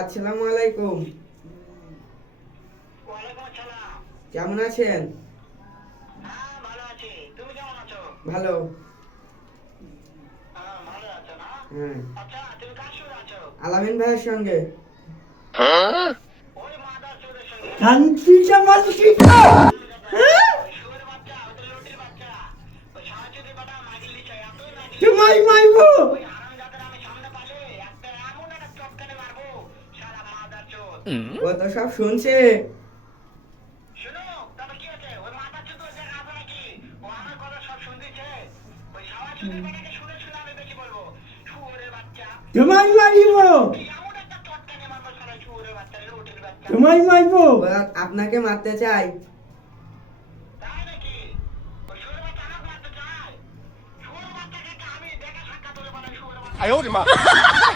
আসসালামু আলাইকুম। ওয়ালাইকুম আসসালাম। কেমন আছেন? হ্যাঁ, ভালো আছি। তুমি কেমন আছো? ভালো। হ্যাঁ, ভালো আছো না? হ্যাঁ, আচ্ছা, তুমি কার সঙ্গে আছো? আলামিন ভাইয়ের সঙ্গে। ওই মাদার চোরের সঙ্গে। শান্তিটা মানসিকতা ওই শুয়োরের বাচ্চা, ওই তো লটির বাচ্চা। ওই সাহায্যদের বেটা মাগিল দিচ্ছে, এতই মাগিল তোমায় দিচ্ছে। মারব ওই হারামজাদার আমি সামনে পালে একটা এমন একটা চটকানে মারবো, শালা মাদার চোর। ও তো সব শুনছে। শোনো, তবে কি হয়েছে? ওই মাদার চোর তোর জায়গা আছে নাকি? ও আমার কথা সব শুনতেছে। ওই সাহায্যদের বেটাকে শুনে শুনে আমি বেশি বলবো। শুয়োরের বাচ্চা। তোমায় মারিব এমন একটা চটকানে মারবো শালা শুয়োরের বাচ্চা, লটির বাচ্চা। তোমায় মারব ও আপনাকে মারতে চাই। তাই নাকি? ওই শুয়োরের বাচ্চা আমাকে মারতে চায়? শুয়োরের বাচ্চাকে আমি দেখা সাক্ষাৎ হলে বলে শুয়োরের বাচ্চা।